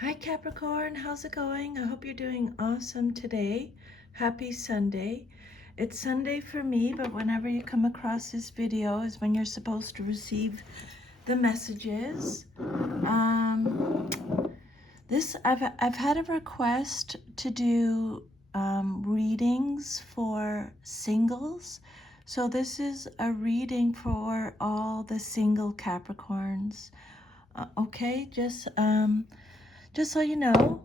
Hi Capricorn, how's it going? I hope you're doing awesome today. Happy Sunday. It's Sunday for me, but whenever you come across this video is when you're supposed to receive the messages. I've had a request to do readings for singles. So this is a reading for all the single Capricorns. Okay, just so you know.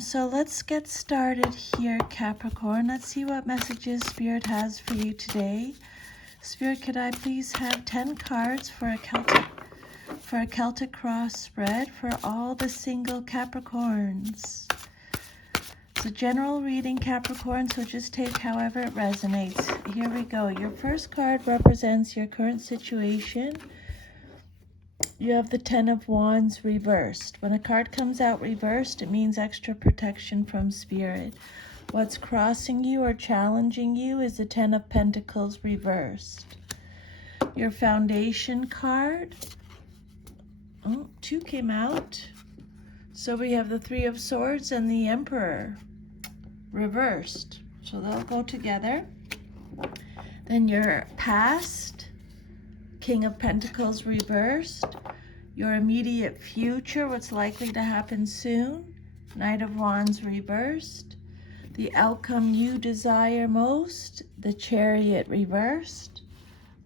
So let's get started here, Capricorn. Let's see what messages Spirit has for you today. Spirit, could I please have 10 cards for a Celtic cross spread for all the single Capricorns? It's a general reading, Capricorn, so just take however it resonates. Here we go. Your first card represents your current situation. You have the 10 of Wands reversed. When a card comes out reversed, it means extra protection from Spirit. What's crossing you or challenging you is the 10 of Pentacles reversed. Your foundation card, two came out. So we have the 3 of Swords and the Emperor reversed. So they'll go together. Then your past, King of Pentacles reversed. Your immediate future, what's likely to happen soon, Knight of Wands reversed. The outcome you desire most, the Chariot reversed.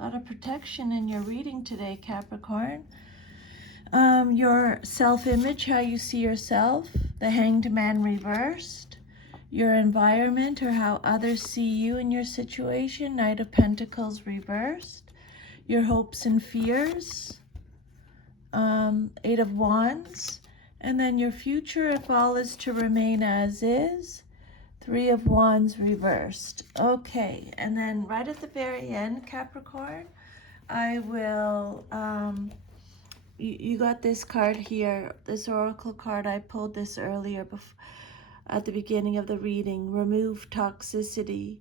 A lot of protection in your reading today, Capricorn. Your self-image, how you see yourself, the Hanged Man reversed. Your environment or how others see you in your situation, Knight of Pentacles reversed. Your hopes and fears, 8 of Wands, and then your future, if all is to remain as is, 3 of Wands reversed. Okay, and then right at the very end, Capricorn, I will, you got this card here, this oracle card. I pulled this earlier at the beginning of the reading. Remove toxicity.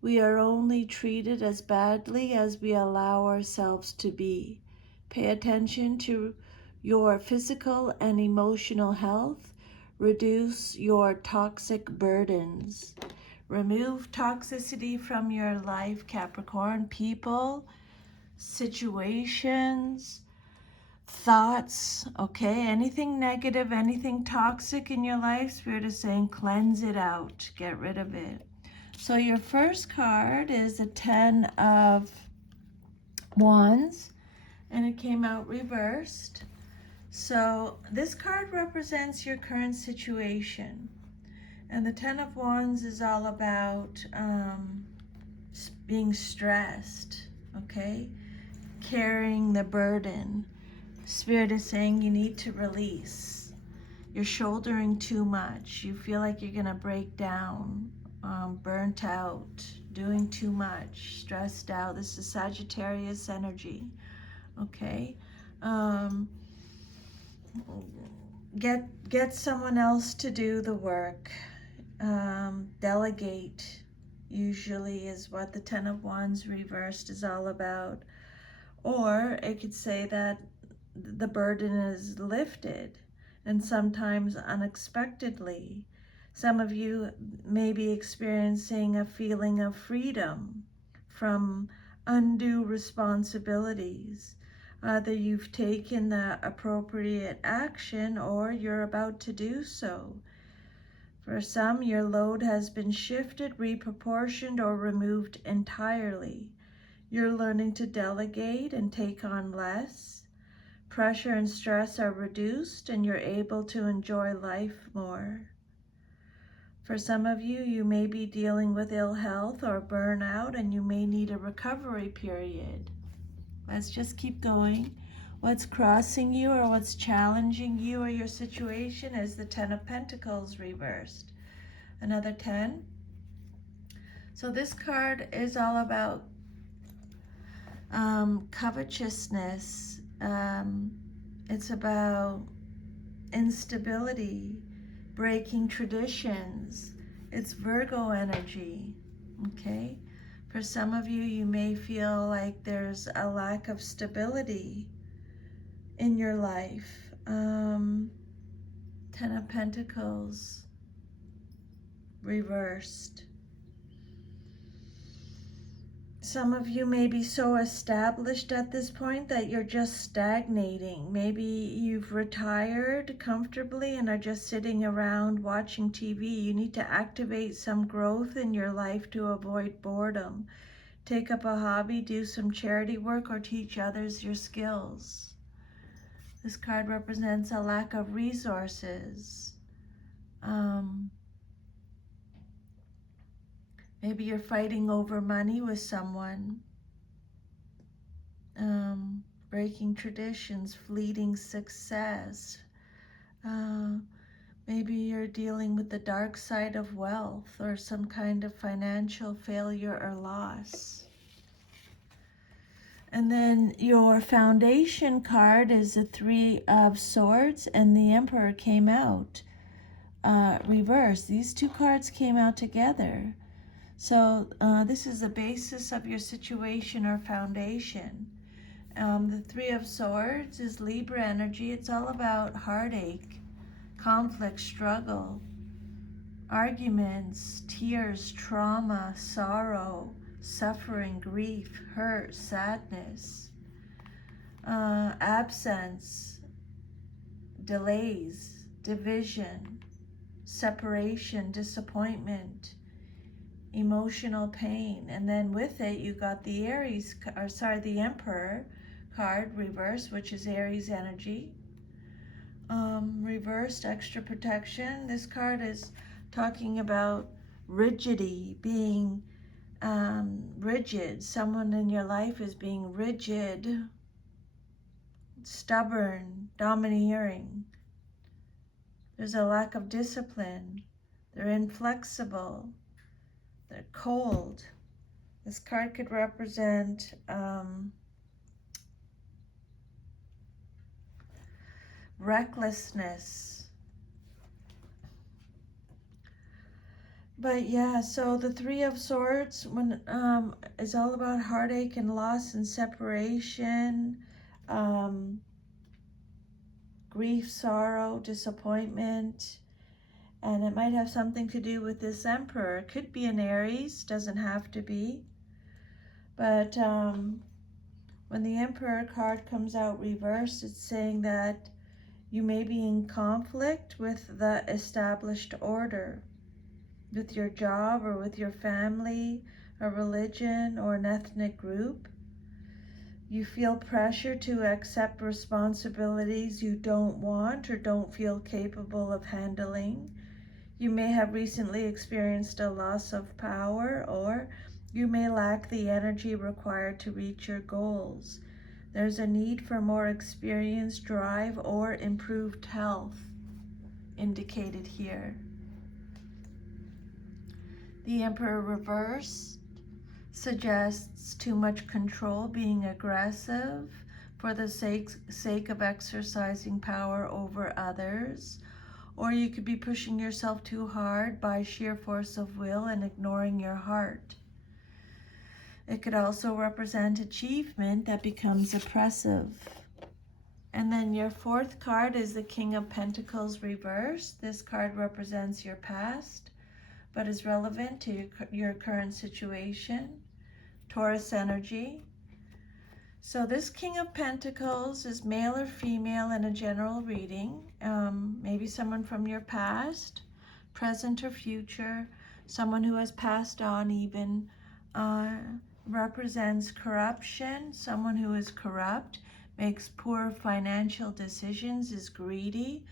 We are only treated as badly as we allow ourselves to be. Pay attention to your physical and emotional health. Reduce your toxic burdens. Remove toxicity from your life, Capricorn. People, situations, thoughts, okay? Anything negative, anything toxic in your life, Spirit is saying cleanse it out. Get rid of it. So your first card is a 10 of Wands, and it came out reversed. So this card represents your current situation. And the 10 of Wands is all about being stressed, okay? Carrying the burden. Spirit is saying you need to release. You're shouldering too much. You feel like you're going to break down, burnt out, doing too much, stressed out. This is Sagittarius energy, okay? Get someone else to do the work. Delegate usually is what the 10 of Wands reversed is all about. Or it could say that the burden is lifted, and sometimes unexpectedly. Some of you may be experiencing a feeling of freedom from undue responsibilities. Either you've taken the appropriate action or you're about to do so. For some, your load has been shifted, reproportioned, or removed entirely. You're learning to delegate and take on less. Pressure and stress are reduced and you're able to enjoy life more. For some of you, you may be dealing with ill health or burnout and you may need a recovery period. Let's just keep going. What's crossing you or what's challenging you or your situation is the 10 of Pentacles reversed. Another 10. So this card is all about covetousness. It's about instability, breaking traditions. It's Virgo energy, okay? For some of you, you may feel like there's a lack of stability in your life. Ten of Pentacles reversed. Some of you may be so established at this point that you're just stagnating. Maybe you've retired comfortably and are just sitting around watching TV. You need to activate some growth in your life to avoid boredom. Take up a hobby, do some charity work, or teach others your skills. This card represents a lack of resources. Maybe you're fighting over money with someone. Breaking traditions, fleeting success. Maybe you're dealing with the dark side of wealth or some kind of financial failure or loss. And then your foundation card is the Three of Swords, and the Emperor came out reversed. These two cards came out together. So this is the basis of your situation or foundation. The Three of Swords is Libra energy. It's all about heartache, conflict, struggle, arguments, tears, trauma, sorrow, suffering, grief, hurt, sadness, absence, delays, division, separation, disappointment, emotional pain. And then with it you got the the Emperor card reversed, which is Aries energy. Reversed, extra protection. This card is talking about rigidity, being rigid. Someone in your life is being rigid, stubborn, domineering. There's a lack of discipline. They're inflexible. They're cold. This card could represent recklessness. But yeah, so the Three of Swords is all about heartache and loss and separation, grief, sorrow, disappointment. And it might have something to do with this Emperor. It could be an Aries, doesn't have to be. But when the Emperor card comes out reversed, it's saying that you may be in conflict with the established order, with your job or with your family, a religion or an ethnic group. You feel pressure to accept responsibilities you don't want or don't feel capable of handling. You may have recently experienced a loss of power, or you may lack the energy required to reach your goals. There's a need for more experience, drive, or improved health indicated here. The Emperor reverse suggests too much control, being aggressive for the sake of exercising power over others. Or you could be pushing yourself too hard by sheer force of will and ignoring your heart. It could also represent achievement that becomes oppressive. And then your fourth card is the King of Pentacles reversed. This card represents your past, but is relevant to your current situation. Taurus energy. So this King of Pentacles is male or female in a general reading. Maybe someone from your past, present or future, someone who has passed on even, represents corruption. Someone who is corrupt, makes poor financial decisions, is greedy.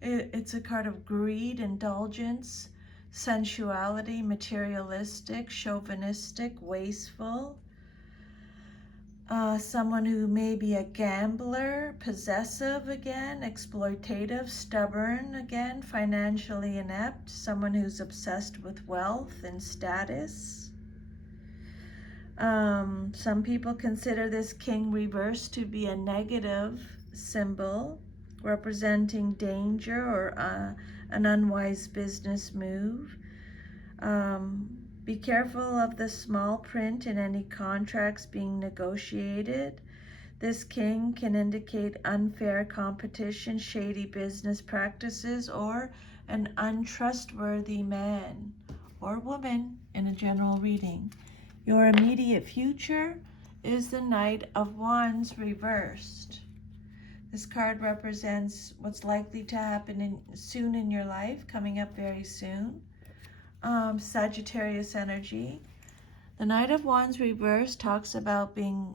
It's a card of greed, indulgence, sensuality, materialistic, chauvinistic, wasteful. Someone who may be a gambler, possessive again, exploitative, stubborn again, financially inept, someone who's obsessed with wealth and status. Some people consider this king reverse to be a negative symbol, representing danger or an unwise business move. Be careful of the small print in any contracts being negotiated. This king can indicate unfair competition, shady business practices, or an untrustworthy man or woman in a general reading. Your immediate future is the Knight of Wands reversed. This card represents what's likely to happen soon in your life, coming up very soon. Sagittarius energy. The Knight of Wands reversed talks about being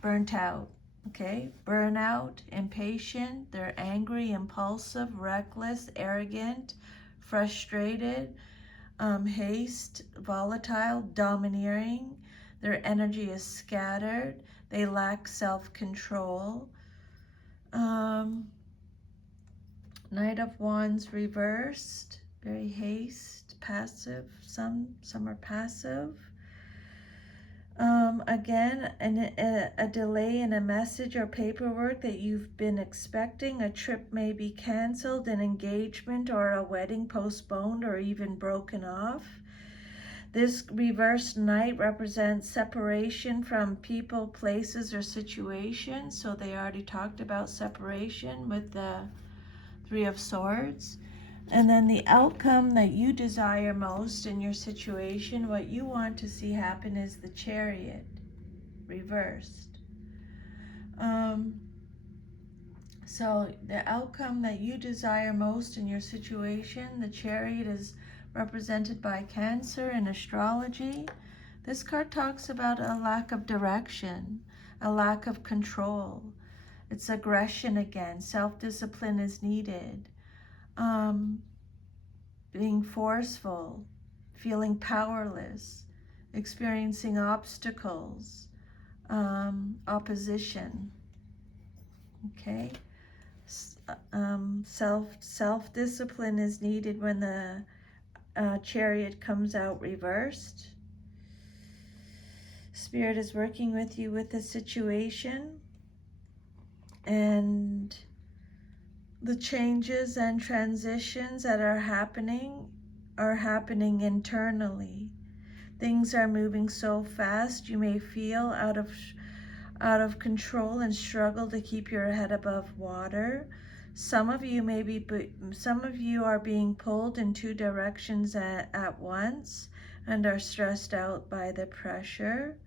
burnt out. Okay, burnout, impatient, they're angry, impulsive, reckless, arrogant, frustrated, haste, volatile, domineering. Their energy is scattered. They lack self-control. Knight of Wands reversed, very haste, passive. Some are passive. Again, a delay in a message or paperwork that you've been expecting. A trip may be canceled, an engagement or a wedding postponed or even broken off. This reversed knight represents separation from people, places, or situations. So they already talked about separation with the Three of Swords. And then the outcome that you desire most in your situation, what you want to see happen, is the Chariot reversed. So the outcome that you desire most in your situation, the Chariot, is represented by Cancer in astrology. This card talks about a lack of direction, a lack of control. It's aggression again. Self-discipline is needed. Being forceful, feeling powerless, experiencing obstacles, opposition. Okay, self-discipline is needed when the Chariot comes out reversed. Spirit is working with you with the situation, and the changes and transitions that are happening internally. Things are moving so fast, you may feel out of control and struggle to keep your head above water. Some of you are being pulled in two directions at once and are stressed out by the pressure.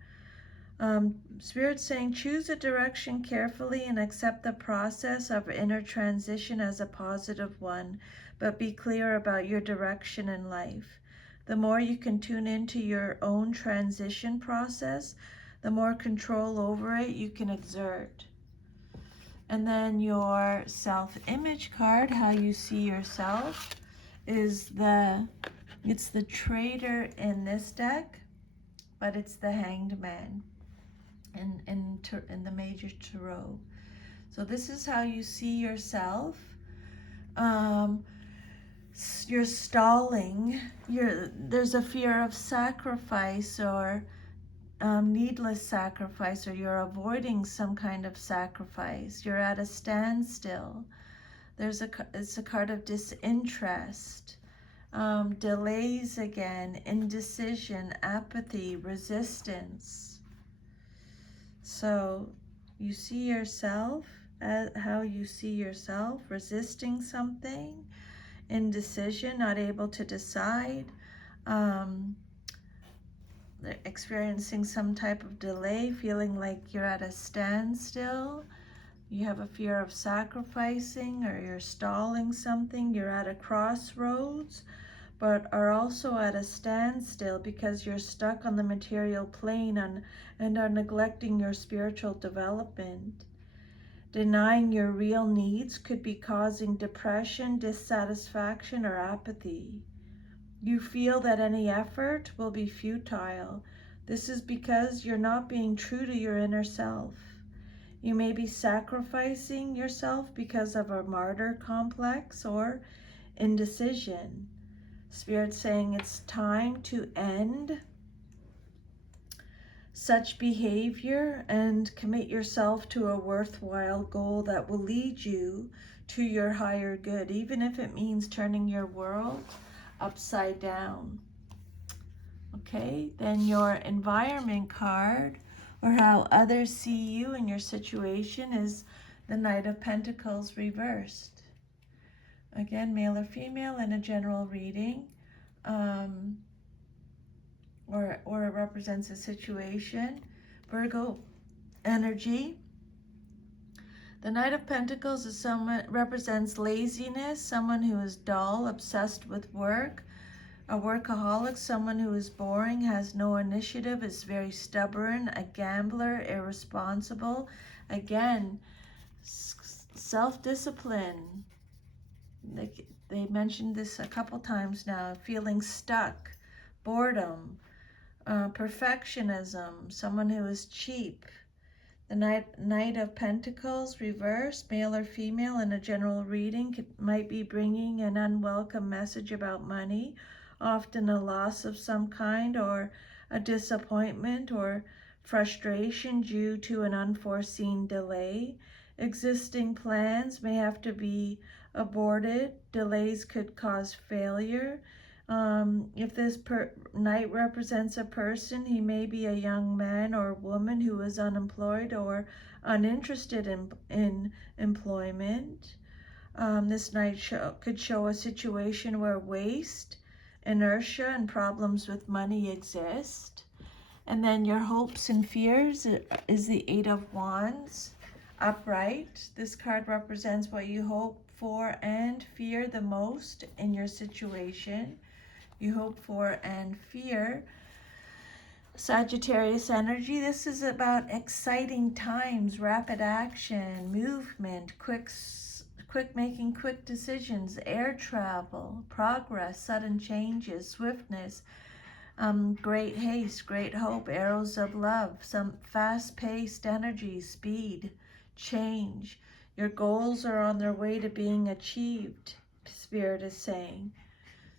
Spirit's saying choose a direction carefully and accept the process of inner transition as a positive one, but be clear about your direction in life. The more you can tune into your own transition process, the more control over it you can exert. And then your self-image card, how you see yourself, is it's the Traitor in this deck, but it's the Hanged Man in the major tarot. So this is how you see yourself. You're stalling. There's a fear of sacrifice or needless sacrifice, or you're avoiding some kind of sacrifice. You're at a standstill. It's a card of disinterest, delays again, indecision, apathy, resistance. So you see yourself as how you see yourself, resisting something, indecision, not able to decide, experiencing some type of delay, feeling like you're at a standstill. You have a fear of sacrificing, or you're stalling something. You're at a crossroads, but are also at a standstill because you're stuck on the material plane and are neglecting your spiritual development. Denying your real needs could be causing depression, dissatisfaction, or apathy. You feel that any effort will be futile. This is because you're not being true to your inner self. You may be sacrificing yourself because of a martyr complex or indecision. Spirit's saying it's time to end such behavior and commit yourself to a worthwhile goal that will lead you to your higher good, even if it means turning your world upside down. Okay, then your environment card or how others see you and your situation is the Knight of Pentacles reversed. Again, male or female in a general reading, or it represents a situation. Virgo energy. The Knight of Pentacles is someone represents laziness, someone who is dull, obsessed with work, a workaholic, someone who is boring, has no initiative, is very stubborn, a gambler, irresponsible. Again, self-discipline. They mentioned this a couple times now. Feeling stuck, boredom, perfectionism, someone who is cheap. The Knight of Pentacles reversed, male or female in a general reading, might be bringing an unwelcome message about money, often a loss of some kind, or a disappointment or frustration due to an unforeseen delay. Existing plans may have to be aborted. Delays could cause failure. If this knight represents a person, he may be a young man or woman who is unemployed or uninterested in employment. This knight could show a situation where waste, inertia, and problems with money exist. And then your hopes and fears is the Eight of Wands, upright. This card represents what you hope for and fear the most in your situation. You hope for and fear. Sagittarius energy, this is about exciting times, rapid action, movement, quick making quick decisions, air travel, progress, sudden changes, swiftness, great haste, great hope, arrows of love, some fast-paced energy, speed, change. Your goals are on their way to being achieved, Spirit is saying.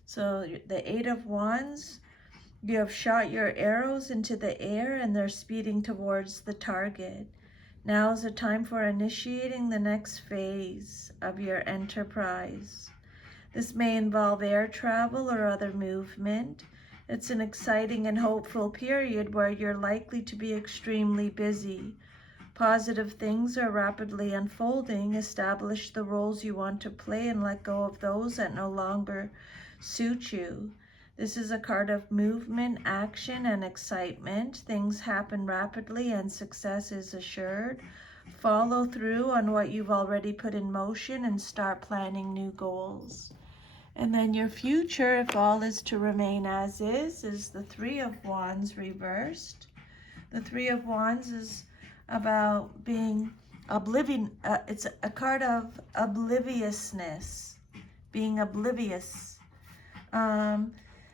So the Eight of Wands, you have shot your arrows into the air and they're speeding towards the target. Now is the time for initiating the next phase of your enterprise. This may involve air travel or other movement. It's an exciting and hopeful period where you're likely to be extremely busy. Positive things are rapidly unfolding. Establish the roles you want to play and let go of those that no longer suit you. This is a card of movement, action, and excitement. Things happen rapidly and success is assured. Follow through on what you've already put in motion and start planning new goals. And then your future, if all is to remain as is the Three of Wands reversed. The Three of Wands is about being it's a card of obliviousness, being oblivious.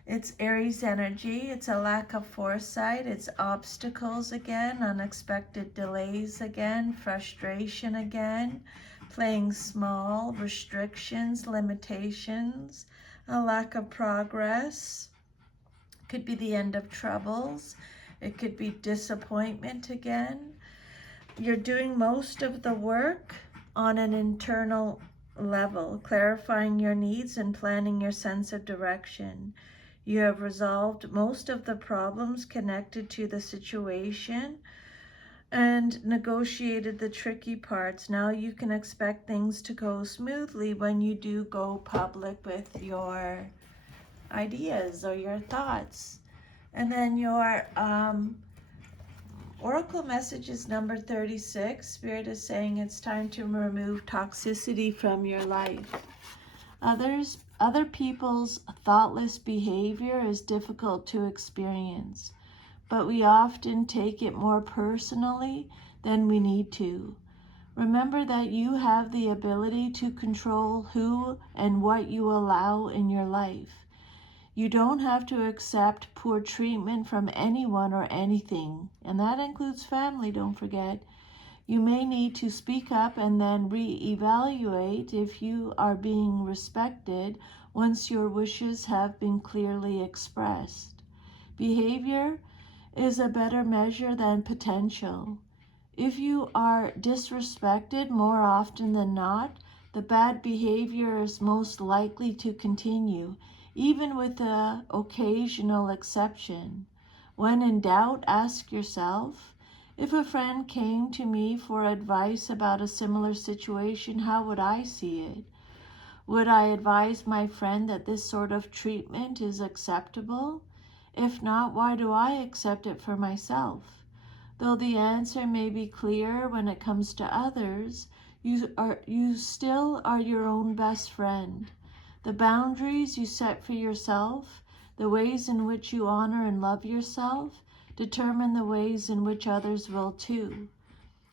It's Aries energy. It's a lack of foresight. It's obstacles again, unexpected delays again, frustration again, playing small, restrictions, limitations, a lack of progress. Could be the end of troubles. It could be disappointment again. You're doing most of the work on an internal level, clarifying your needs and planning your sense of direction. You have resolved most of the problems connected to the situation and negotiated the tricky parts. Now you can expect things to go smoothly when you do go public with your ideas or your thoughts. And then your Oracle message is number 36. Spirit is saying it's time to remove toxicity from your life. Other people's thoughtless behavior is difficult to experience, but we often take it more personally than we need to. Remember that you have the ability to control who and what you allow in your life. You don't have to accept poor treatment from anyone or anything, and that includes family, don't forget. You may need to speak up and then reevaluate if you are being respected once your wishes have been clearly expressed. Behavior is a better measure than potential. If you are disrespected more often than not, the bad behavior is most likely to continue, even with the occasional exception. When in doubt, ask yourself, If a friend came to me for advice about a similar situation, how would I see it? Would I advise my friend that this sort of treatment is acceptable? If not, why do I accept it for myself? Though the answer may be clear when it comes to others, you still are your own best friend. The boundaries you set for yourself, the ways in which you honor and love yourself, determine the ways in which others will too.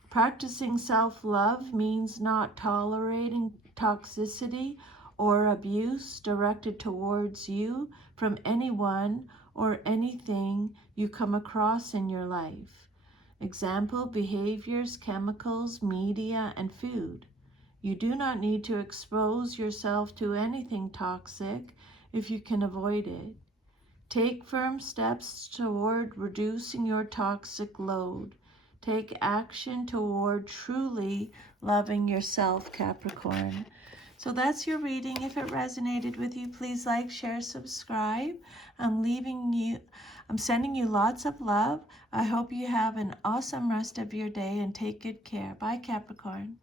Practicing self-love means not tolerating toxicity or abuse directed towards you from anyone or anything you come across in your life. Example, behaviors, chemicals, media, and food. You do not need to expose yourself to anything toxic if you can avoid it. Take firm steps toward reducing your toxic load. Take action toward truly loving yourself, Capricorn. So that's your reading. If it resonated with you, please like, share, subscribe. I'm sending you lots of love. I hope you have an awesome rest of your day and take good care. Bye, Capricorn.